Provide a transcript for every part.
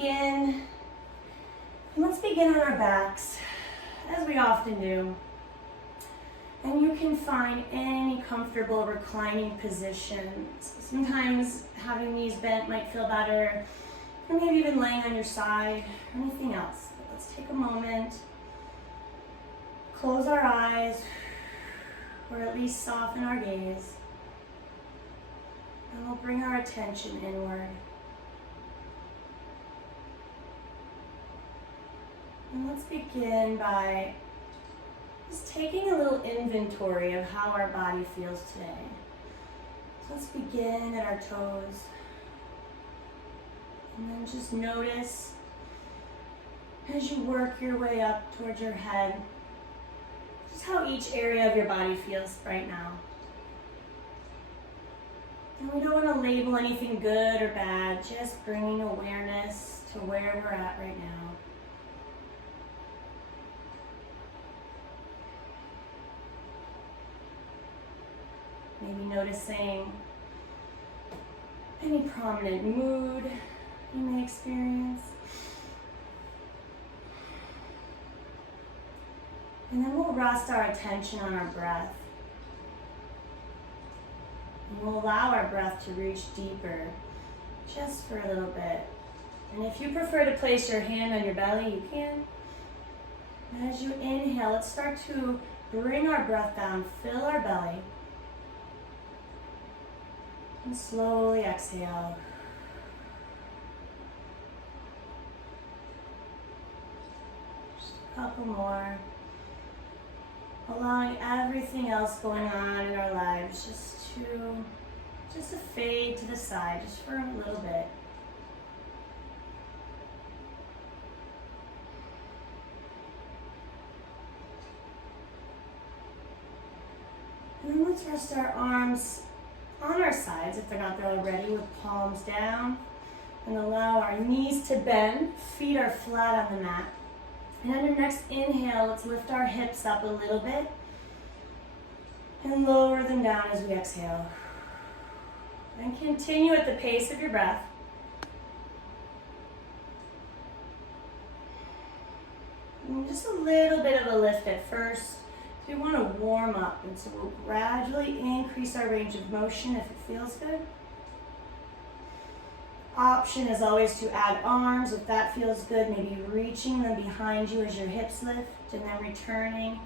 begin, and let's begin on our backs, as we often do. And you can find any comfortable reclining position. Sometimes having knees bent might feel better, or maybe even laying on your side, or anything else. But let's take a moment, close our eyes, or at least soften our gaze. And we'll bring our attention inward. And let's begin by just taking a little inventory of how our body feels today. So let's begin at our toes. And then just notice as you work your way up towards your head, just how each area of your body feels right now. And we don't want to label anything good or bad, just bringing awareness to where we're at right now. Maybe noticing any prominent mood you may experience. And then we'll rest our attention on our breath. And we'll allow our breath to reach deeper, just for a little bit. And if you prefer to place your hand on your belly, you can. And as you inhale, let's start to bring our breath down, fill our belly. And slowly exhale. Just a couple more. Allowing everything else going on in our lives just to fade to the side, just for a little bit. And then let's rest our arms on our sides, if they're not there already, with palms down, and allow our knees to bend, feet are flat on the mat. And on your next inhale, let's lift our hips up a little bit and lower them down as we exhale. And continue at the pace of your breath. And just a little bit of a lift at first. We want to warm up, and so we'll gradually increase our range of motion if it feels good. Option is always to add arms if that feels good, maybe reaching them behind you as your hips lift, and then returning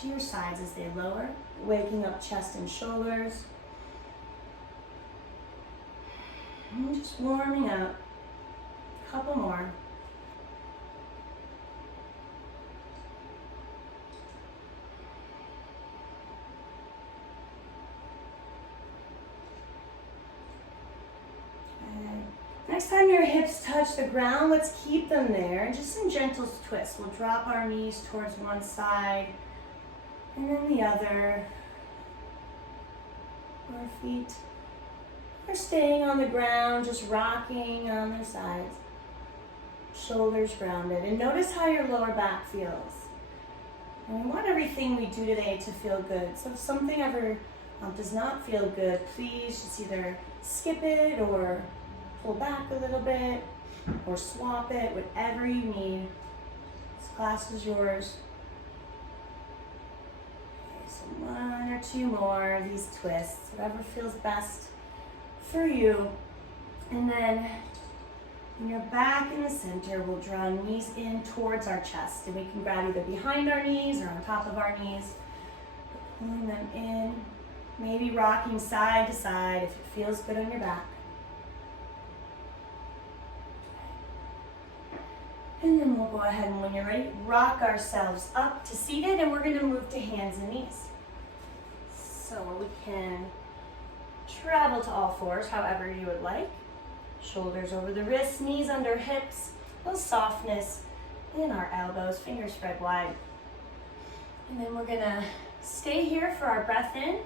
to your sides as they lower, waking up chest and shoulders. And just warming up. A couple more. Next time your hips touch the ground, let's keep them there. And just some gentle twists. We'll drop our knees towards one side and then the other. Our feet are staying on the ground, just rocking on their sides. Shoulders grounded. And notice how your lower back feels. And we want everything we do today to feel good. So if something ever does not feel good, please just either skip it or pull back a little bit, or swap it, whatever you need. This class is yours. Okay, so one or two more of these twists, whatever feels best for you. And then when you're back in the center, we'll draw knees in towards our chest, and we can grab either behind our knees or on top of our knees, pulling them in, maybe rocking side to side if it feels good on your back. And then we'll go ahead and when you're ready, rock ourselves up to seated, and we're going to move to hands and knees. So we can travel to all fours however you would like. Shoulders over the wrists, knees under hips, a little softness in our elbows, fingers spread wide. And then we're going to stay here for our breath in.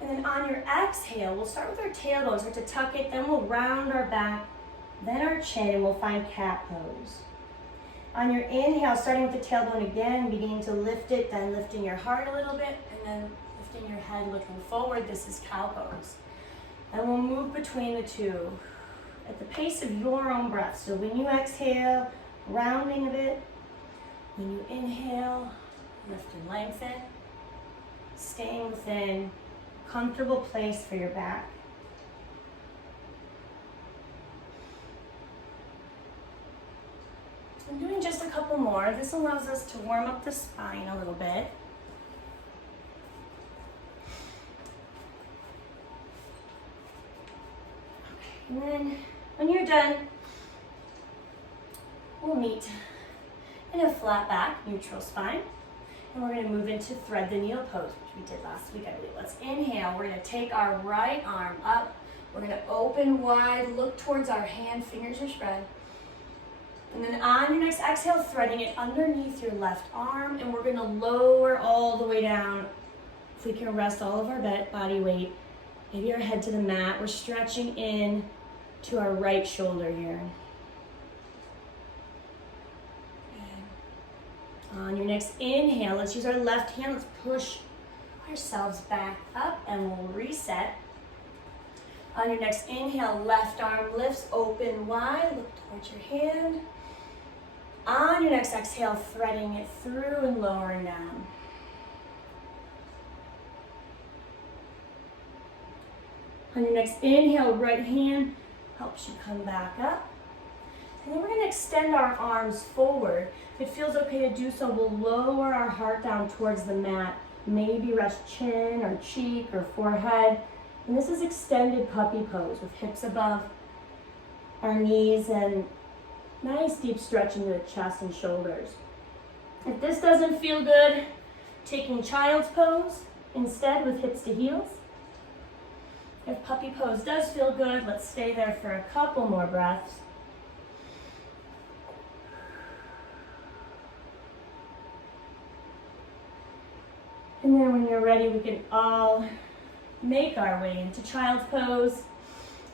And then on your exhale, we'll start with our tailbone, start to tuck it, then we'll round our back, then our chin, and we'll find cat pose. On your inhale, starting with the tailbone again, beginning to lift it, then lifting your heart a little bit, and then lifting your head, looking forward. This is cow pose. And we'll move between the two. at the pace of your own breath. So when you exhale, rounding a bit. When you inhale, lift and lengthen. Staying within a comfortable place for your back. I'm doing just a couple more. This allows us to warm up the spine a little bit. Okay, and then when you're done, we'll meet in a flat back, neutral spine. And we're going to move into thread the needle pose, which we did last week, I believe. Let's inhale. We're going to take our right arm up. We're going to open wide, look towards our hand, fingers are spread. And then on your next exhale, threading it underneath your left arm, and we're going to lower all the way down. If we can rest all of our body weight, maybe our head to the mat. We're stretching in to our right shoulder here. On your next inhale, let's use our left hand. Let's push ourselves back up and we'll reset. On your next inhale, left arm lifts, open wide, look towards your hand. On your next exhale, threading it through and lowering down. On your next inhale, right hand helps you come back up. And then we're going to extend our arms forward. If it feels okay to do so, we'll lower our heart down towards the mat. Maybe rest chin or cheek or forehead. And this is extended puppy pose with hips above our knees and nice deep stretch into the chest and shoulders. If this doesn't feel good, taking child's pose instead with hips to heels. If puppy pose does feel good, let's stay there for a couple more breaths. And then when you're ready, we can all make our way into child's pose,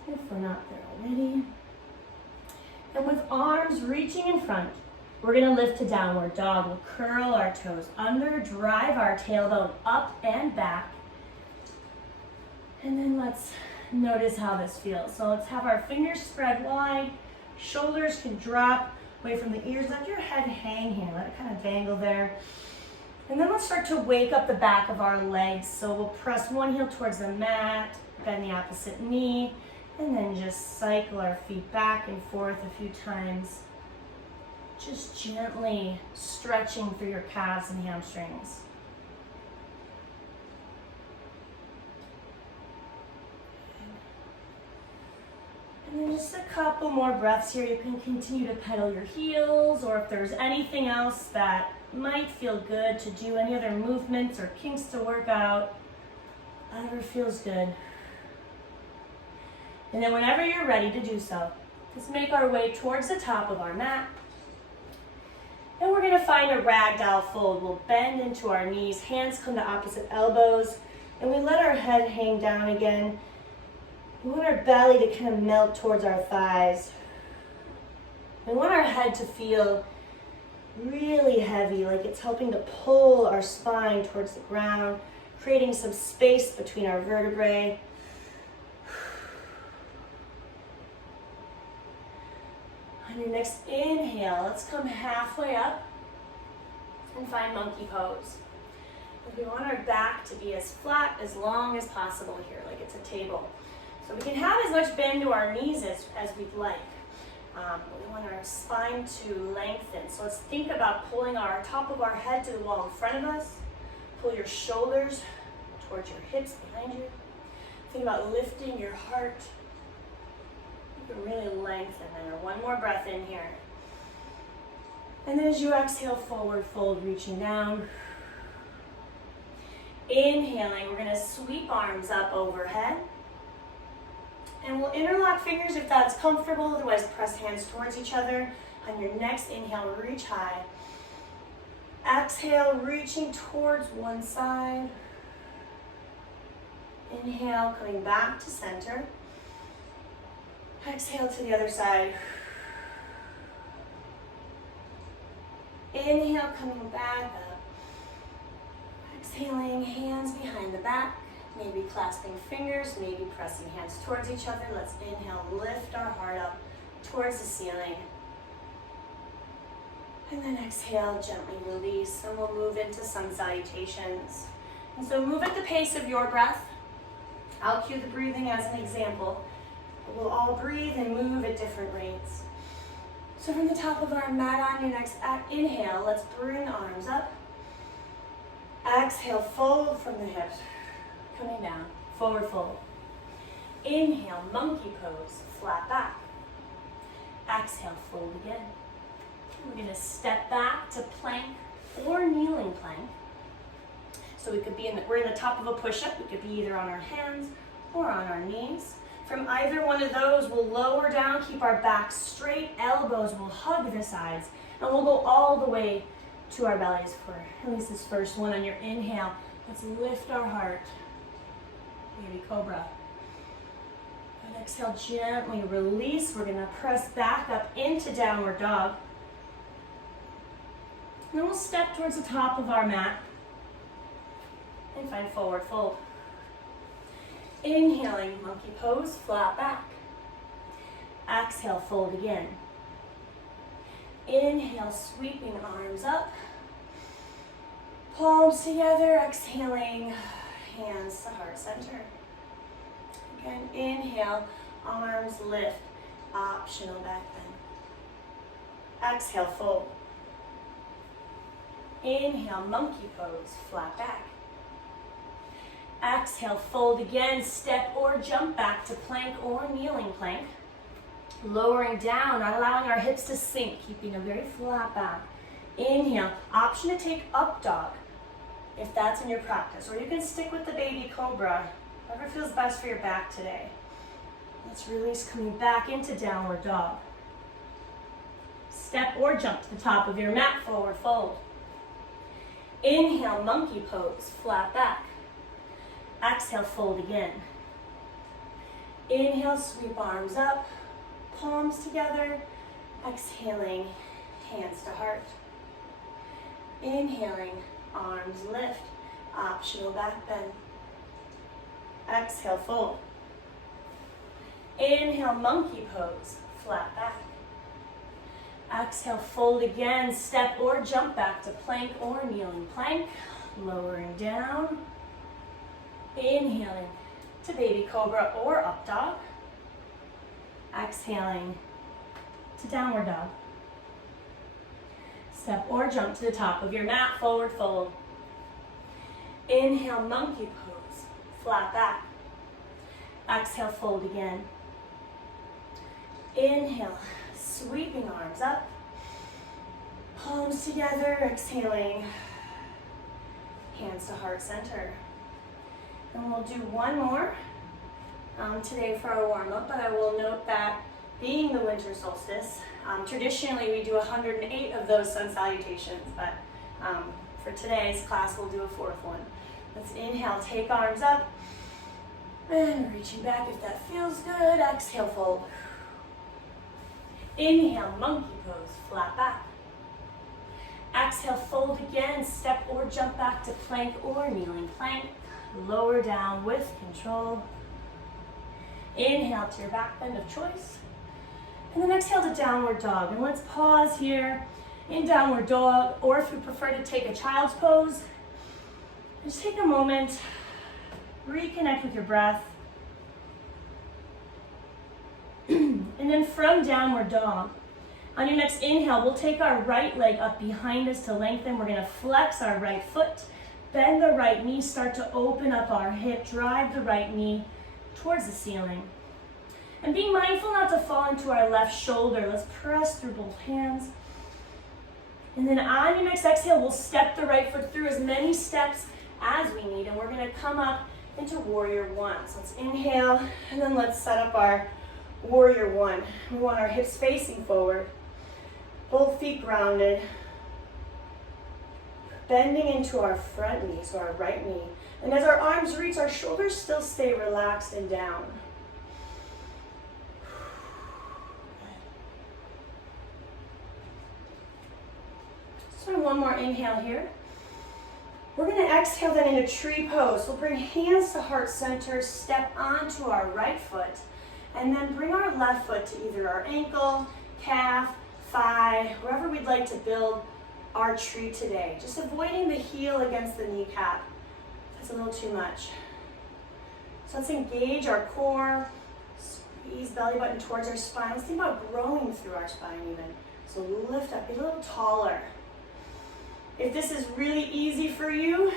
if we're not there already. And with arms reaching in front, we're gonna lift to downward dog. We'll curl our toes under, drive our tailbone up and back. And then let's notice how this feels. So let's have our fingers spread wide, shoulders can drop away from the ears, let your head hang here, let it kind of dangle there. And then let's start to wake up the back of our legs. So we'll press one heel towards the mat, bend the opposite knee, and then just cycle our feet back and forth a few times. Just gently stretching through your calves and hamstrings. And then just a couple more breaths here. You can continue to pedal your heels, or if there's anything else that might feel good to do, any other movements or kinks to work out, whatever feels good. And then whenever you're ready to do so, let's make our way towards the top of our mat. And we're gonna find a ragdoll fold. We'll bend into our knees, hands come to opposite elbows, and we let our head hang down again. We want our belly to kind of melt towards our thighs. We want our head to feel really heavy, like it's helping to pull our spine towards the ground, creating some space between our vertebrae. On your next inhale, let's come halfway up and find monkey pose. We want our back to be as flat, as long as possible here, like it's a table. So we can have as much bend to our knees as we'd like. We want our spine to lengthen. So let's think about pulling our top of our head to the wall in front of us. Pull your shoulders towards your hips behind you. Think about lifting your heart. You can really lengthen there. One more breath in here. And then as you exhale, forward fold, reaching down. Inhaling, we're gonna sweep arms up overhead. And we'll interlock fingers if that's comfortable, otherwise press hands towards each other. On your next inhale, reach high. Exhale, reaching towards one side. Inhale, coming back to center. Exhale to the other side. Inhale, coming back up. Exhaling, hands behind the back. Maybe clasping fingers, maybe pressing hands towards each other. Let's inhale, lift our heart up towards the ceiling. And then exhale, gently release, and we'll move into sun salutations. And so move at the pace of your breath. I'll cue the breathing as an example. We'll all breathe and move at different rates. So from the top of our mat on your next inhale, let's bring arms up. Exhale, fold from the hips. Coming down, forward fold. Inhale, monkey pose, flat back. Exhale, fold again. We're going to step back to plank or kneeling plank. So we could be we're in the top of a push-up. We could be either on our hands or on our knees. From either one of those, we'll lower down, keep our back straight, elbows will hug the sides, and we'll go all the way to our bellies for at least this first one. On your inhale, let's lift our heart. Baby cobra. And exhale, gently release. We're going to press back up into downward dog. And then we'll step towards the top of our mat and find forward fold. Inhaling, monkey pose, flat back. Exhale, fold again. Inhale, sweeping arms up. Palms together, exhaling, hands to heart center. Again, inhale, arms lift, optional back bend. Exhale, fold. Inhale, monkey pose, flat back. Exhale, fold again, step or jump back to plank or kneeling plank. Lowering down, not allowing our hips to sink, keeping a very flat back. Inhale, option to take up dog if that's in your practice, or you can stick with the baby cobra, whatever feels best for your back today. Let's release, coming back into downward dog. Step or jump to the top of your mat, forward fold. Inhale, monkey pose, flat back. Exhale, fold again. Inhale, sweep arms up, palms together. Exhaling, hands to heart. Inhaling, arms lift, optional back bend. Exhale, fold. Inhale, monkey pose, flat back. Exhale, fold again, step or jump back to plank or kneeling plank. Lowering down. Inhaling to baby cobra or up dog. Exhaling to downward dog. Step or jump to the top of your mat, forward fold. Inhale, monkey pose, flat back. Exhale, fold again. Inhale, sweeping arms up. Palms together, exhaling. Hands to heart center. And we'll do one more today for our warm-up, but I will note that being the winter solstice, traditionally we do 108 of those sun salutations, but for today's class we'll do a fourth one. Let's inhale, take arms up, and reaching back if that feels good. Exhale, fold. Inhale, monkey pose, flat back. Exhale, fold again, step or jump back to plank or kneeling plank. Lower down with control. Inhale to your back bend of choice. And then exhale to downward dog. And let's pause here in downward dog, or if you prefer to take a child's pose, just take a moment, reconnect with your breath. And then from downward dog, on your next inhale, we'll take our right leg up behind us to lengthen. We're gonna flex our right foot. Bend the right knee, start to open up our hip, drive the right knee towards the ceiling. And being mindful not to fall into our left shoulder. Let's press through both hands. And then on your next exhale, we'll step the right foot through as many steps as we need. And we're gonna come up into warrior one. So let's inhale, and then let's set up our warrior one. We want our hips facing forward, both feet grounded. Bending into our front knee, so our right knee. And as our arms reach, our shoulders still stay relaxed and down. So one more inhale here. We're going to exhale then into tree pose. We'll bring hands to heart center, step onto our right foot, and then bring our left foot to either our ankle, calf, thigh, wherever we'd like to build our tree today. Just avoiding the heel against the kneecap. That's a little too much. So let's engage our core, squeeze belly button towards our spine. Let's think about growing through our spine even. So lift up, get a little taller. If this is really easy for you,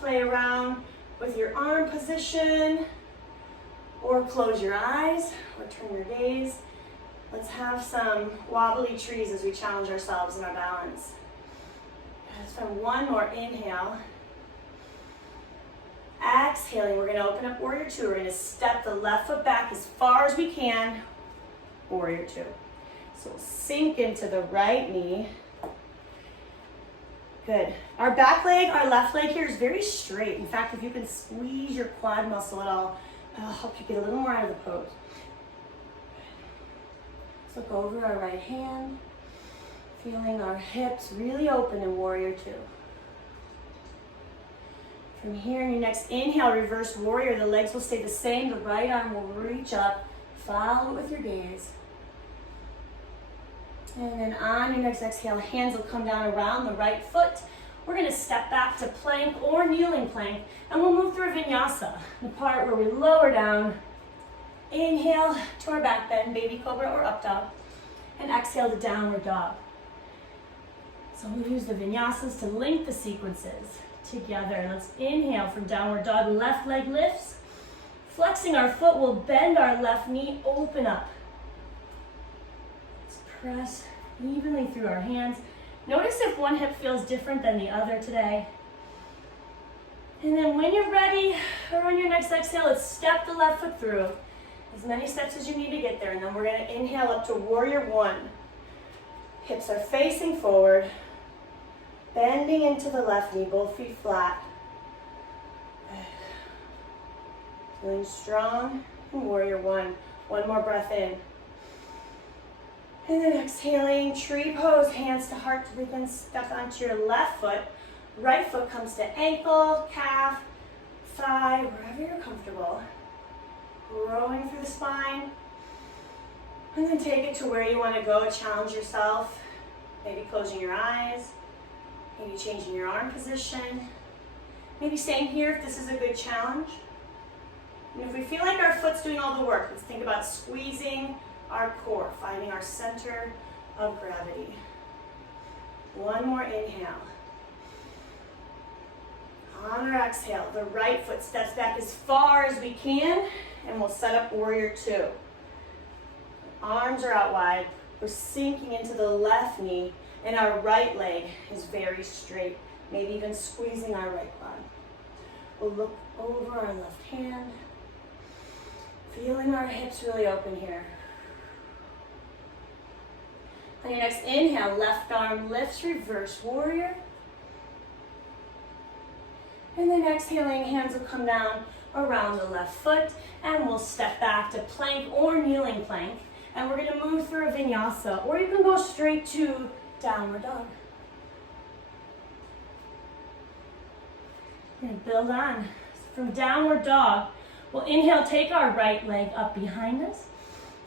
play around with your arm position, or close your eyes, or turn your gaze. Let's have some wobbly trees as we challenge ourselves in our balance. Let's find one more inhale. Exhaling, we're gonna open up warrior two. We're gonna step the left foot back as far as we can, warrior two. So we'll sink into the right knee. Good. Our back leg, our left leg here is very straight. In fact, if you can squeeze your quad muscle at all, that'll help you get a little more out of the pose. Let's look over our right hand, feeling our hips really open in warrior two. From here, in your next inhale, reverse warrior, the legs will stay the same. The right arm will reach up, follow it with your gaze. And then on your next exhale, hands will come down around the right foot. We're gonna step back to plank or kneeling plank, and we'll move through vinyasa, the part where we lower down. Inhale to our back bend, baby cobra or up dog, and exhale to downward dog. So we'll use the vinyasas to link the sequences together. Let's inhale from downward dog, left leg lifts. Flexing our foot, we'll bend our left knee, open up. Press evenly through our hands. Notice if one hip feels different than the other today. And then when you're ready, or on your next exhale, let's step the left foot through. As many steps as you need to get there. And then we're gonna inhale up to warrior one. Hips are facing forward. Bending into the left knee, both feet flat. Feeling strong in warrior one. One more breath in. And then exhaling, tree pose, hands to heart to begin, step onto your left foot. Right foot comes to ankle, calf, thigh, wherever you're comfortable. Growing through the spine. And then take it to where you want to go, challenge yourself. Maybe closing your eyes, maybe changing your arm position. Maybe staying here if this is a good challenge. And if we feel like our foot's doing all the work, let's think about squeezing our core, finding our center of gravity. One more inhale. On our exhale, the right foot steps back as far as we can, and we'll set up warrior two. Arms are out wide. We're sinking into the left knee, and our right leg is very straight, maybe even squeezing our right quad. We'll look over our left hand, feeling our hips really open here. On your next inhale, left arm lifts, reverse warrior. And then exhaling, hands will come down around the left foot, and we'll step back to plank or kneeling plank. And we're gonna move through a vinyasa, or you can go straight to downward dog. We're gonna build on. From downward dog, we'll inhale, take our right leg up behind us.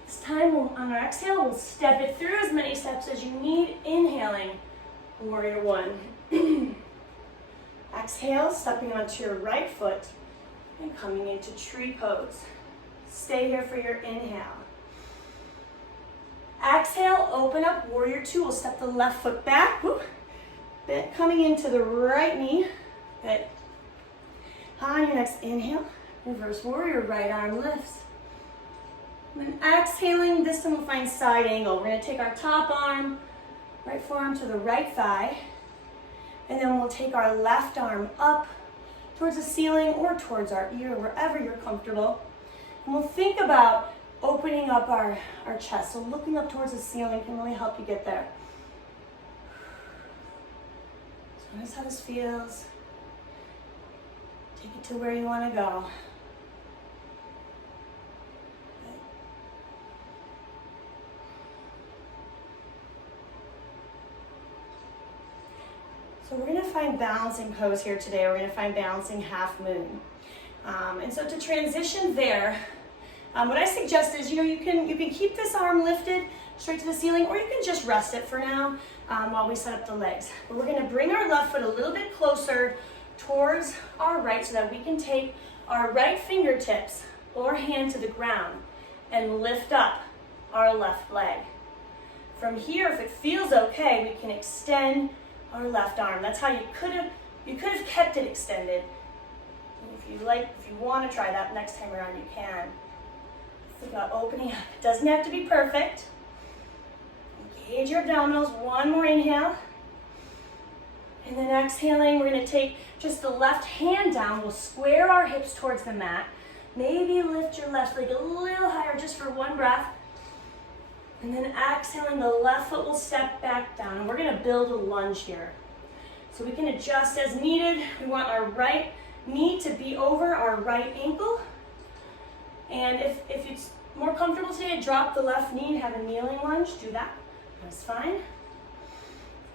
This time, on our exhale, we'll step it through as many steps as you need. Inhaling, warrior one. Exhale, stepping onto your right foot and coming into tree pose. Stay here for your inhale. Exhale, open up, warrior two. We'll step the left foot back. Bend, coming into the right knee. Good. On your next inhale, reverse warrior, right arm lifts. And then exhaling, this time we'll find side angle. We're gonna take our top arm, right forearm to the right thigh, and then we'll take our left arm up towards the ceiling or towards our ear, wherever you're comfortable. And we'll think about opening up our chest. So looking up towards the ceiling can really help you get there. So notice how this feels. Take it to where you wanna go. So we're gonna find balancing pose here today. We're gonna find balancing half moon. And so to transition there, what I suggest is, you can keep this arm lifted straight to the ceiling, or you can just rest it for now while we set up the legs. But we're gonna bring our left foot a little bit closer towards our right so that we can take our right fingertips or hand to the ground and lift up our left leg. From here, if it feels okay, we can extend our left arm. That's how you could have kept it extended. If you want to try that next time around, you can. Think about opening up. It doesn't have to be perfect. Engage your abdominals. One more inhale. And then exhaling, we're going to take just the left hand down. We'll square our hips towards the mat. Maybe lift your left leg a little higher just for one breath. And then exhaling, the left foot will step back down. And we're going to build a lunge here. So we can adjust as needed. We want our right knee to be over our right ankle. And if it's more comfortable today, drop the left knee and have a kneeling lunge. Do that. That's fine.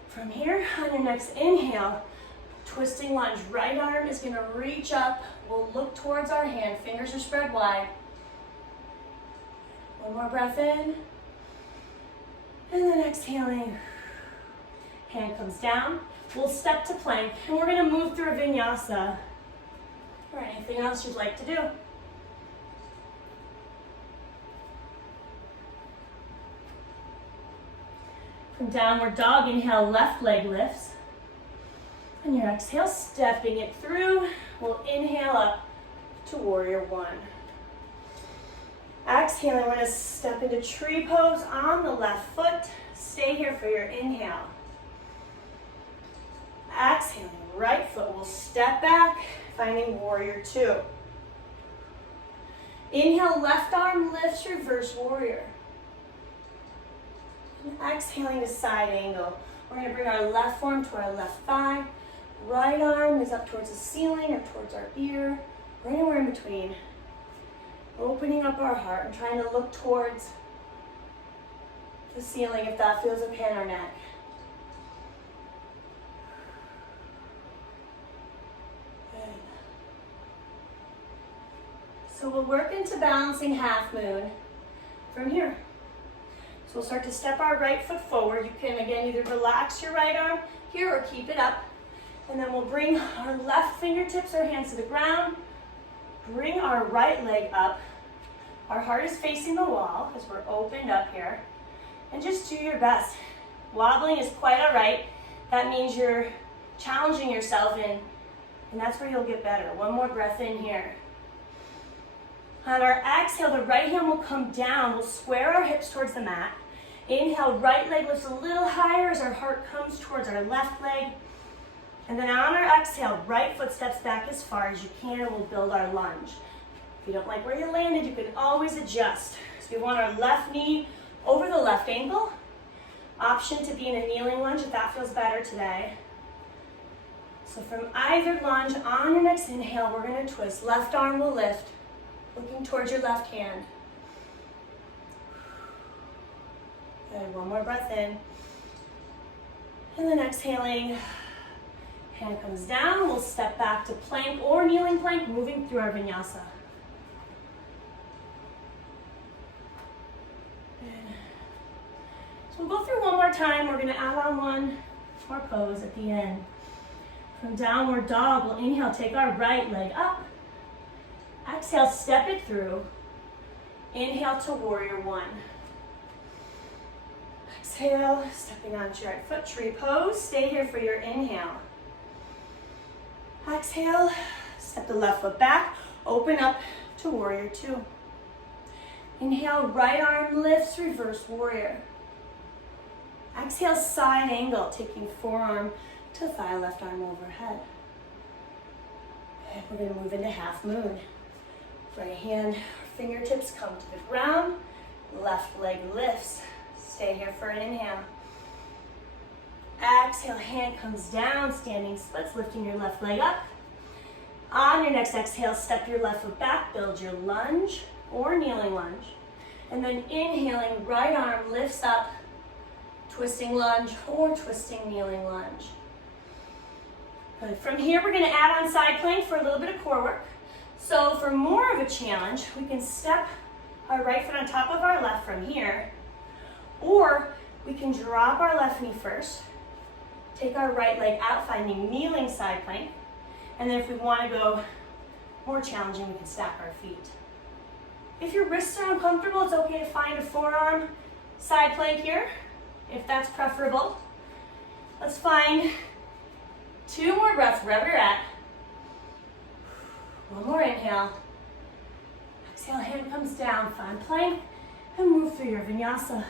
From here, on your next inhale, twisting lunge. Right arm is going to reach up. We'll look towards our hand. Fingers are spread wide. One more breath in. And then exhaling. Hand comes down. We'll step to plank. And we're going to move through a vinyasa. Or anything else you'd like to do. From downward dog, inhale, left leg lifts. And your exhale, stepping it through. We'll inhale up to warrior one. Exhaling, we're going to step into tree pose on the left foot. Stay here for your inhale. Exhaling, right foot will step back, finding warrior two. Inhale, left arm lifts, reverse warrior. And exhaling to side angle. We're going to bring our left forearm to our left thigh. Right arm is up towards the ceiling or towards our ear, or anywhere in between. Opening up our heart and trying to look towards the ceiling if that feels okay in our neck. Good. So we'll work into balancing half moon from here. So we'll start to step our right foot forward. You can, again, either relax your right arm here or keep it up. And then we'll bring our left fingertips or hands to the ground. Bring our right leg up. Our heart is facing the wall because we're opened up here. And just do your best. Wobbling is quite all right. That means you're challenging yourself and that's where you'll get better. One more breath in here. On our exhale, the right hand will come down. We'll square our hips towards the mat. Inhale, right leg lifts a little higher as our heart comes towards our left leg. And then on our exhale, right foot steps back as far as you can and we'll build our lunge. If you don't like where you landed, you can always adjust. So we want our left knee over the left ankle. Option to be in a kneeling lunge if that feels better today. So from either lunge, on your next inhale, we're going to twist. Left arm will lift, looking towards your left hand. Good, one more breath in. And then exhaling. Hand comes down, we'll step back to plank or kneeling plank, moving through our vinyasa. Good. So we'll go through one more time. We're going to add on one more pose at the end. From downward dog, we'll inhale, take our right leg up. Exhale, step it through. Inhale to warrior one. Exhale, stepping onto your right foot, tree pose. Stay here for your inhale. Exhale, step the left foot back, open up to warrior two. Inhale, right arm lifts, reverse warrior. Exhale, side angle, taking forearm to thigh, left arm overhead. And we're going to move into half moon. Right hand, fingertips come to the ground, left leg lifts. Stay here for an inhale. Exhale, hand comes down, standing splits, lifting your left leg up. On your next exhale, step your left foot back, build your lunge or kneeling lunge. And then inhaling, right arm lifts up, twisting lunge or twisting kneeling lunge. Good. From here, we're going to add on side plank for a little bit of core work. So for more of a challenge, we can step our right foot on top of our left from here, or we can drop our left knee first, take our right leg out, finding kneeling side plank, and then if we want to go more challenging, we can stack our feet. If your wrists are uncomfortable, it's okay to find a forearm side plank here, if that's preferable. Let's find 2 more breaths wherever you're at. One more inhale. Exhale, hand comes down, find plank, and move through your vinyasa.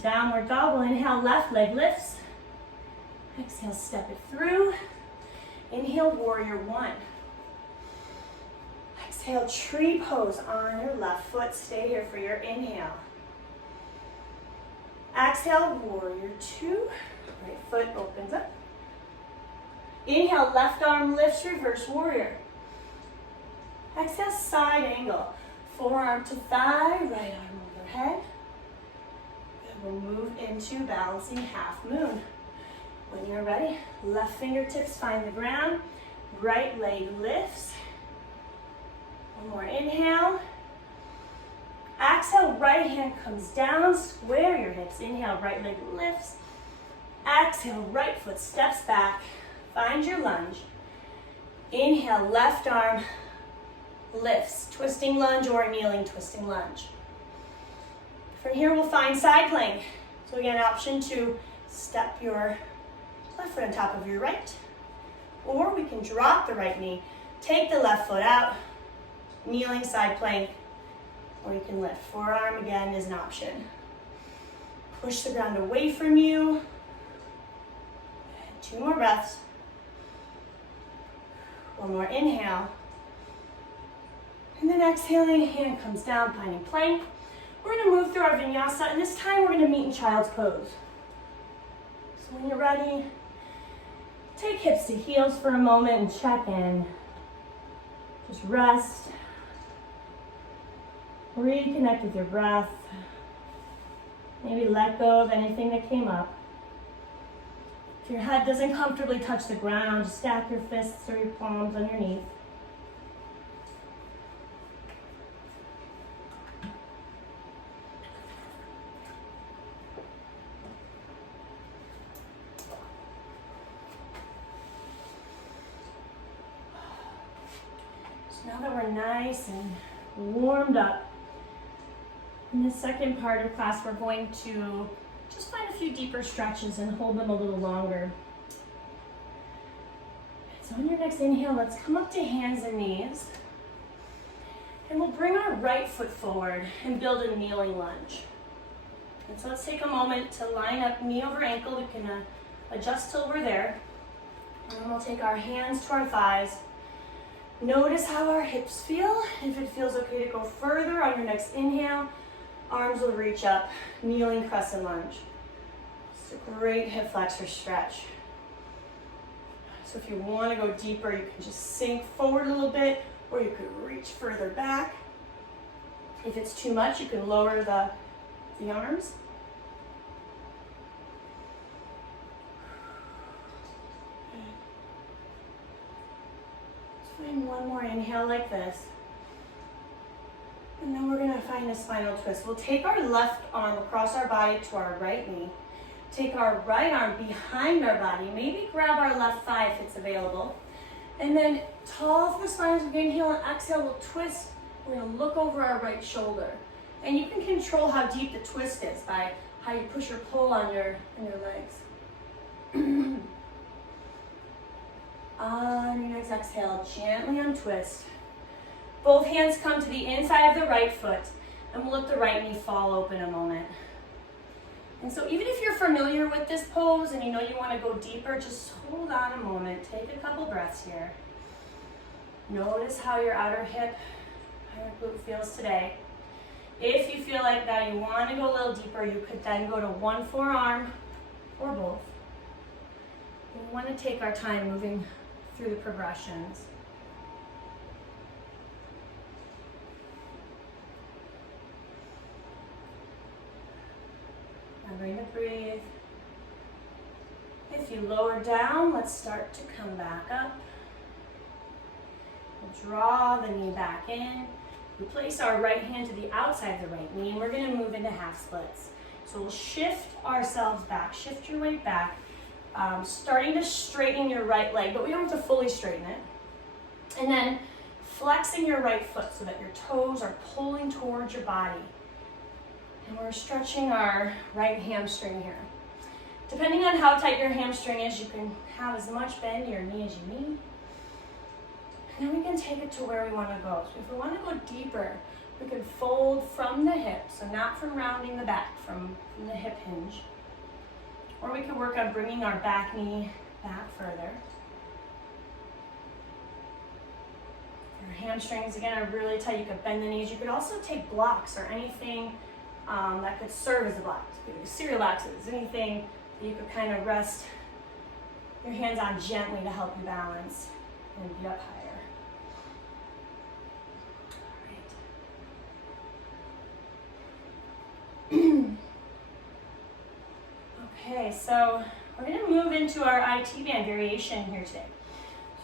Downward dog, we'll inhale, left leg lifts. Exhale, step it through. Inhale, warrior 1. Exhale, tree pose on your left foot. Stay here for your inhale. Exhale, warrior 2. Right foot opens up. Inhale, left arm lifts, reverse warrior. Exhale, side angle. Forearm to thigh, right arm overhead. And we'll move into balancing half moon. When you're ready, left fingertips find the ground. Right leg lifts. One more inhale. Exhale, right hand comes down, square your hips. Inhale, right leg lifts. Exhale, right foot steps back. Find your lunge. Inhale, left arm lifts. Twisting lunge or kneeling twisting lunge. From here, we'll find side plank. So again, option 2, step your left foot on top of your right. Or we can drop the right knee, take the left foot out, kneeling side plank, or you can lift. Forearm again is an option. Push the ground away from you. 2 more breaths. One more inhale. And then exhaling, hand comes down, finding plank. We're going to move through our vinyasa, and this time we're going to meet in child's pose. So when you're ready, take hips to heels for a moment and check in. Just rest. Reconnect with your breath. Maybe let go of anything that came up. If your head doesn't comfortably touch the ground, just stack your fists or your palms underneath. So now that we're nice and warmed up, in the second part of class, we're going to just find a few deeper stretches and hold them a little longer. So on your next inhale, let's come up to hands and knees. And we'll bring our right foot forward and build a kneeling lunge. And so let's take a moment to line up knee over ankle. We can adjust till we're there. And then we'll take our hands to our thighs. Notice how our hips feel. If it feels okay to go further on your next inhale, arms will reach up, kneeling crescent lunge. It's a great hip flexor stretch. So if you want to go deeper, you can just sink forward a little bit, or you could reach further back. If it's too much, you can lower the arms. Let's find one more inhale like this. And then we're going to find a spinal twist. We'll take our left arm across our body to our right knee. Take our right arm behind our body. Maybe grab our left thigh if it's available. And then tall through the spine as we inhale and exhale, we'll twist. We're going to look over our right shoulder. And you can control how deep the twist is by how you push or pull on your legs. On your next exhale, gently untwist. Both hands come to the inside of the right foot, and we'll let the right knee fall open a moment. And so even if you're familiar with this pose and you know you want to go deeper, just hold on a moment. Take a couple breaths here. Notice how your outer hip, outer glute feels today. If you feel like that you want to go a little deeper, you could then go to one forearm or both. We want to take our time moving through the progressions. Remembering to breathe. If you lower down, let's start to come back up. We'll draw the knee back in. We place our right hand to the outside of the right knee, and we're going to move into half splits. So we'll shift ourselves back, shift your weight back, starting to straighten your right leg, but we don't have to fully straighten it. And then flexing your right foot so that your toes are pulling towards your body. And we're stretching our right hamstring here. Depending on how tight your hamstring is, you can have as much bend in your knee as you need. And then we can take it to where we want to go. So if we want to go deeper, we can fold from the hip, so not from rounding the back, from the hip hinge. Or we can work on bringing our back knee back further. Your hamstrings, again, are really tight. You could bend the knees. You could also take blocks or anything that could serve as a block. Cereal boxes, anything that you could kind of rest your hands on gently to help you balance and be up higher. Okay, so we're going to move into our IT band variation here today.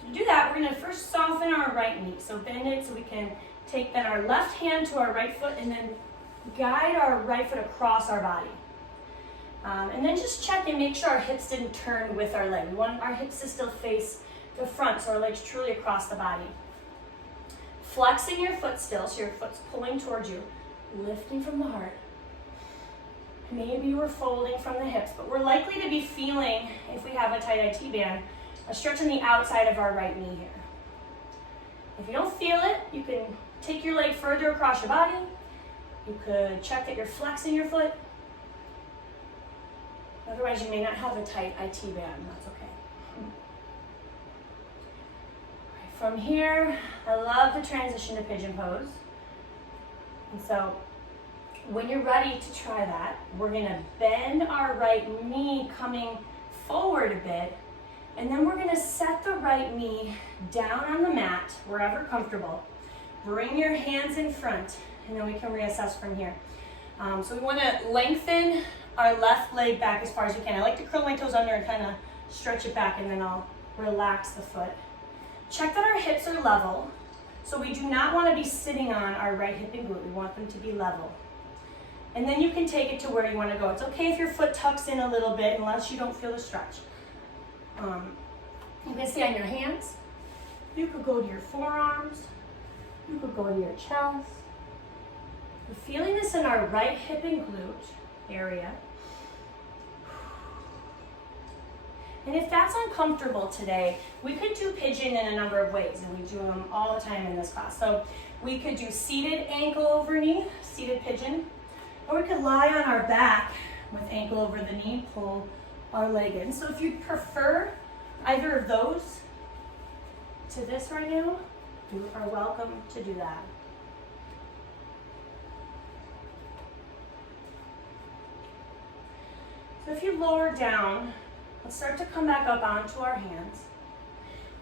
So to do that, we're going to first soften our right knee. So bend it so we can take then our left hand to our right foot and then guide our right foot across our body. And then just check and make sure our hips didn't turn with our leg. We want our hips to still face the front so our legs truly across the body. Flexing your foot still so your foot's pulling towards you, lifting from the heart. Maybe we're folding from the hips, but we're likely to be feeling, if we have a tight IT band, a stretch on the outside of our right knee here. If you don't feel it, you can take your leg further across your body. You could check that you're flexing your foot. Otherwise, you may not have a tight IT band. That's okay. From here, I love the transition to pigeon pose. And so, when you're ready to try that, we're going to bend our right knee coming forward a bit, and then we're going to set the right knee down on the mat, wherever comfortable. Bring your hands in front, and then we can reassess from here. So we want to lengthen our left leg back as far as we can. I like to curl my toes under and kind of stretch it back, and then I'll relax the foot. Check that our hips are level. So we do not want to be sitting on our right hip and glute. We want them to be level. And then you can take it to where you want to go. It's okay if your foot tucks in a little bit unless you don't feel the stretch. You can stay on your hands. You could go to your forearms. You could go to your chest. We're feeling this in our right hip and glute area. And if that's uncomfortable today, we could do pigeon in a number of ways, and we do them all the time in this class. So we could do seated ankle over knee, seated pigeon. Or we could lie on our back with ankle over the knee, pull our leg in. So if you prefer either of those to this right now, you are welcome to do that. So if you lower down, let's start to come back up onto our hands.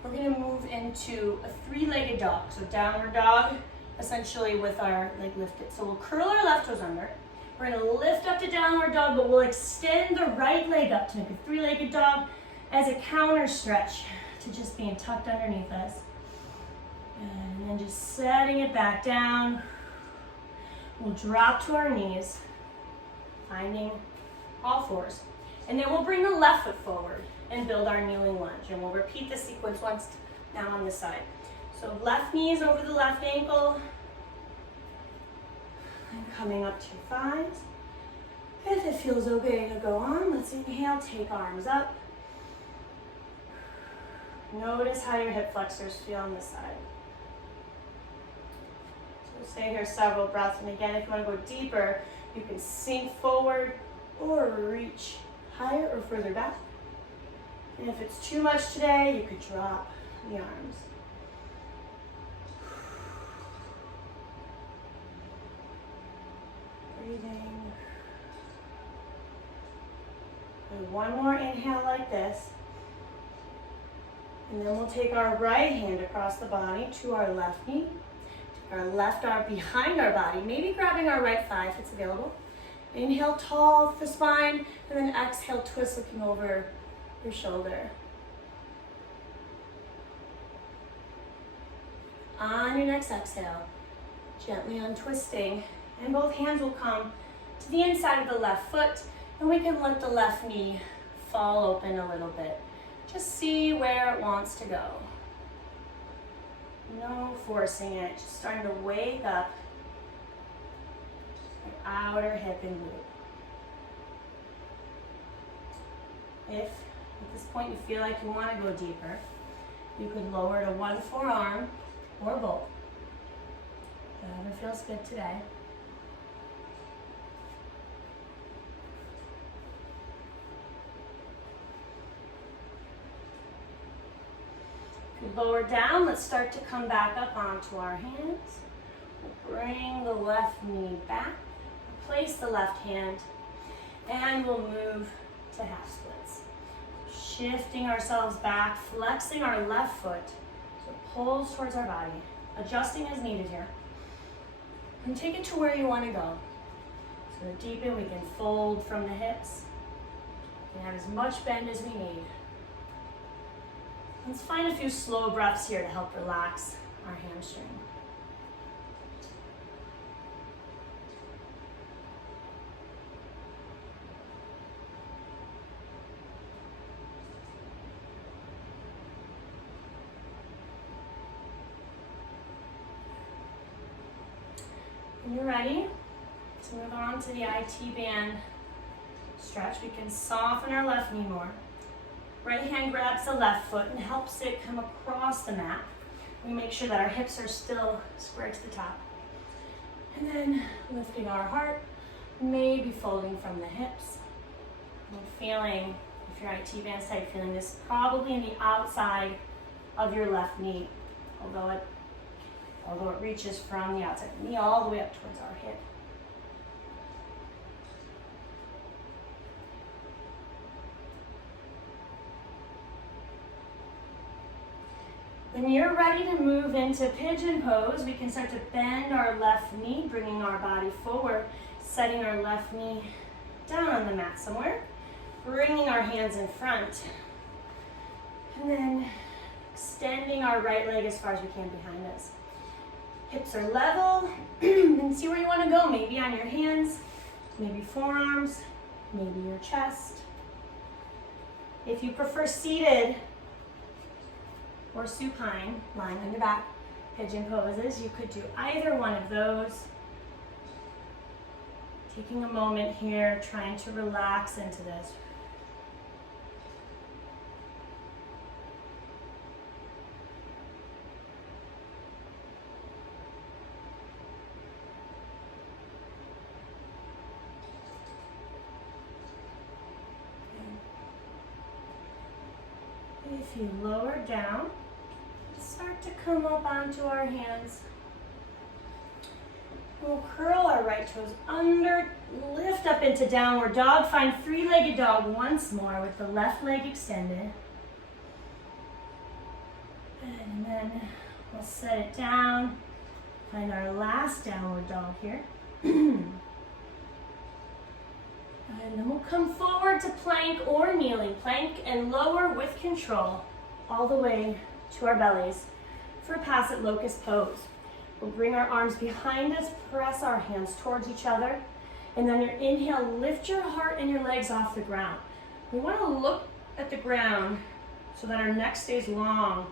We're going to move into a three-legged dog. So downward dog, essentially with our leg lifted. So we'll curl our left toes under. We're going to lift up to downward dog, but we'll extend the right leg up to make a three-legged dog as a counter stretch to just being tucked underneath us. And then just setting it back down. We'll drop to our knees, finding all fours. And then we'll bring the left foot forward and build our kneeling lunge. And we'll repeat the sequence once now on this side. So left knee is over the left ankle. And coming up to your thighs. If it feels okay to go on, let's inhale, take arms up. Notice how your hip flexors feel on this side. So stay here several breaths. And again, if you want to go deeper, you can sink forward or reach higher or further back. And if it's too much today, you could drop the arms. Breathing. And one more inhale like this. And then we'll take our right hand across the body to our left knee. Take our left arm behind our body, maybe grabbing our right thigh if it's available. Inhale, tall the spine, and then exhale, twist looking over your shoulder. On your next exhale, gently untwisting, and both hands will come to the inside of the left foot, and we can let the left knee fall open a little bit. Just see where it wants to go. No forcing it, just starting to wake up your outer hip and glute. If at this point you feel like you want to go deeper, you could lower to one forearm or both. Whatever feels good today. Lower down, let's start to come back up onto our hands. We'll bring the left knee back, place the left hand, and we'll move to half splits. Shifting ourselves back, flexing our left foot, so it pulls towards our body, adjusting as needed here. And take it to where you want to go. So to deepen, we can fold from the hips. We can have as much bend as we need. Let's find a few slow breaths here to help relax our hamstring. When you're ready to move on to the IT band stretch, we can soften our left knee more. Right hand grabs the left foot and helps it come across the mat. We make sure that our hips are still square to the top. And then lifting our heart, maybe folding from the hips. And feeling, if your IT band's tight, feeling this probably in the outside of your left knee, although it reaches from the outside of the knee all the way up towards our hip. When you're ready to move into pigeon pose, we can start to bend our left knee, bringing our body forward, setting our left knee down on the mat somewhere, bringing our hands in front, and then extending our right leg as far as we can behind us. Hips are level, and see where you want to go, maybe on your hands, maybe forearms, maybe your chest. If you prefer seated or supine, lying on your back, pigeon poses, you could do either one of those. Taking a moment here, trying to relax into this. If you lower down, start to come up onto our hands. We'll curl our right toes under, lift up into downward dog. Find three-legged dog once more with the left leg extended. And then we'll set it down. Find our last downward dog here. And then we'll come forward to plank or kneeling. Plank and lower with control all the way to our bellies for a pass at locust pose. We'll bring our arms behind us, press our hands towards each other, and then your inhale, lift your heart and your legs off the ground. We want to look at the ground so that our neck stays long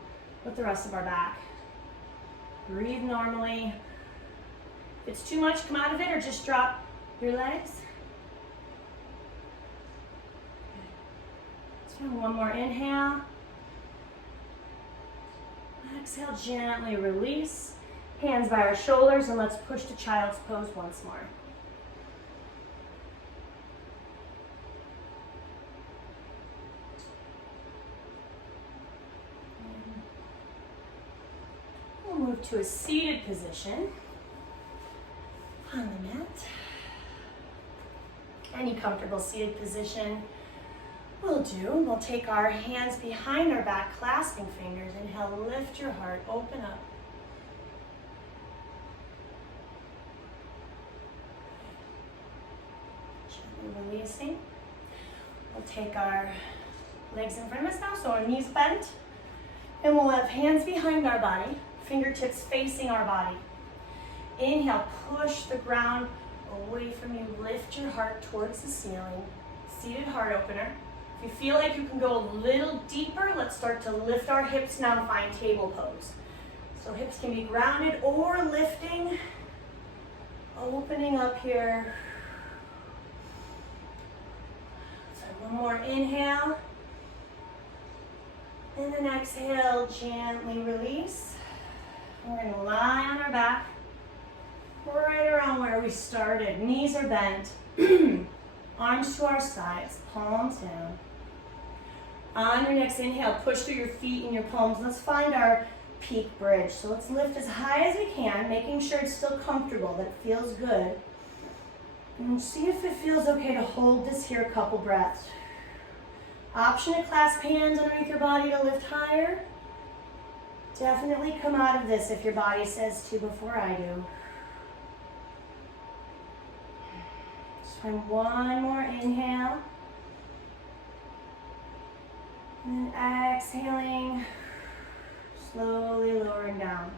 with the rest of our back. Breathe normally. If it's too much, come out of it or just drop your legs. One more inhale. Exhale, gently release. Hands by our shoulders, and let's push to child's pose once more. We'll move to a seated position on the mat. Any comfortable seated position will do. We'll take our hands behind our back, clasping fingers. Inhale, lift your heart, open up. And releasing. We'll take our legs in front of us now, so our knees bent. And we'll have hands behind our body, fingertips facing our body. Inhale, push the ground away from you. Lift your heart towards the ceiling. Seated heart opener. If you feel like you can go a little deeper, let's start to lift our hips now and find table pose. So hips can be grounded or lifting. Opening up here. So one more inhale. And then exhale, gently release. We're going to lie on our back, right around where we started. Knees are bent, arms to our sides, palms down. On your next inhale, push through your feet and your palms. Let's find our peak bridge. So let's lift as high as we can, making sure it's still comfortable, that it feels good. And see if it feels okay to hold this here a couple breaths. Option to clasp hands underneath your body to lift higher. Definitely come out of this if your body says to before I do. Just find one more inhale. And then exhaling, slowly lowering down.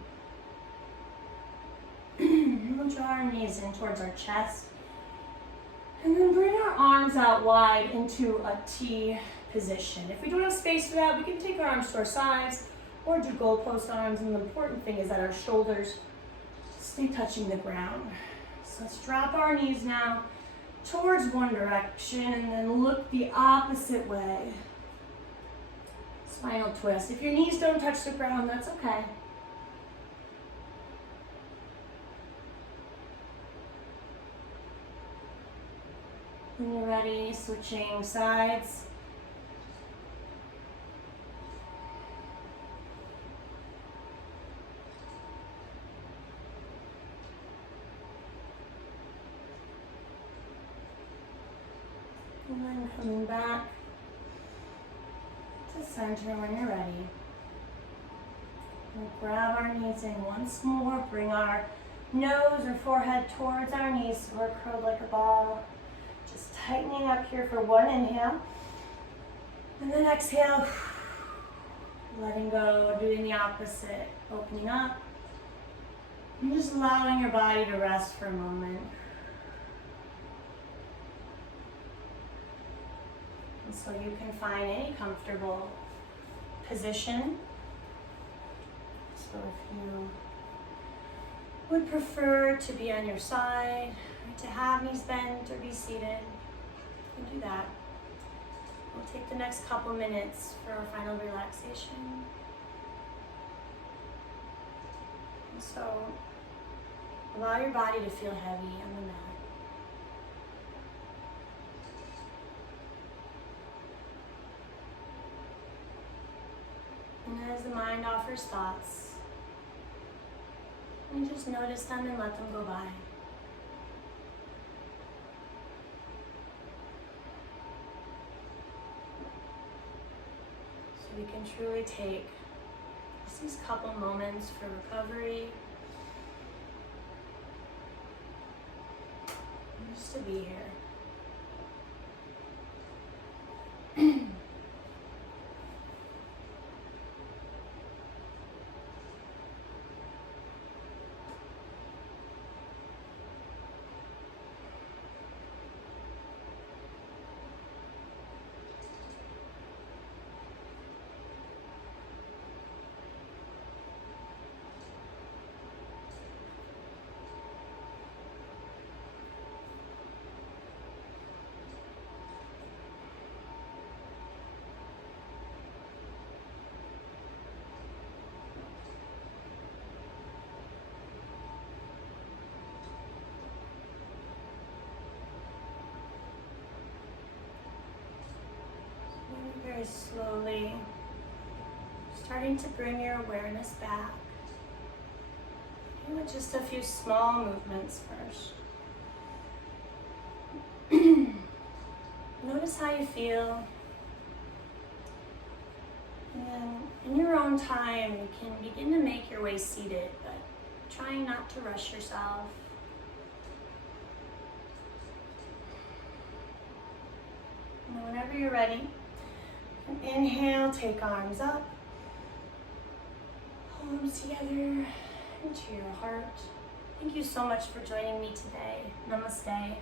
We'll draw our knees in towards our chest. And then bring our arms out wide into a T position. If we don't have space for that, we can take our arms to our sides or do goalpost arms. And the important thing is that our shoulders stay touching the ground. So let's drop our knees now towards one direction and then look the opposite way. Spinal twist. If your knees don't touch the ground, that's okay. When you're ready, switching sides. And then coming back to center when you're ready. We'll grab our knees in once more. Bring our nose or forehead towards our knees so we're curled like a ball. Just tightening up here for one inhale. And then exhale. Letting go, doing the opposite. Opening up. And just allowing your body to rest for a moment. And so you can find any comfortable position. So if you would prefer to be on your side, or to have knees bent or be seated, you can do that. We'll take the next couple minutes for our final relaxation. And so allow your body to feel heavy on the mat. And as the mind offers thoughts, you just notice them and let them go by. So we can truly take just these couple moments for recovery, and just to be here. Very slowly, starting to bring your awareness back. With just a few small movements first. Notice how you feel. And in your own time, you can begin to make your way seated, but trying not to rush yourself. And then whenever you're ready, inhale, take arms up, palms together into your heart. Thank you so much for joining me today. Namaste.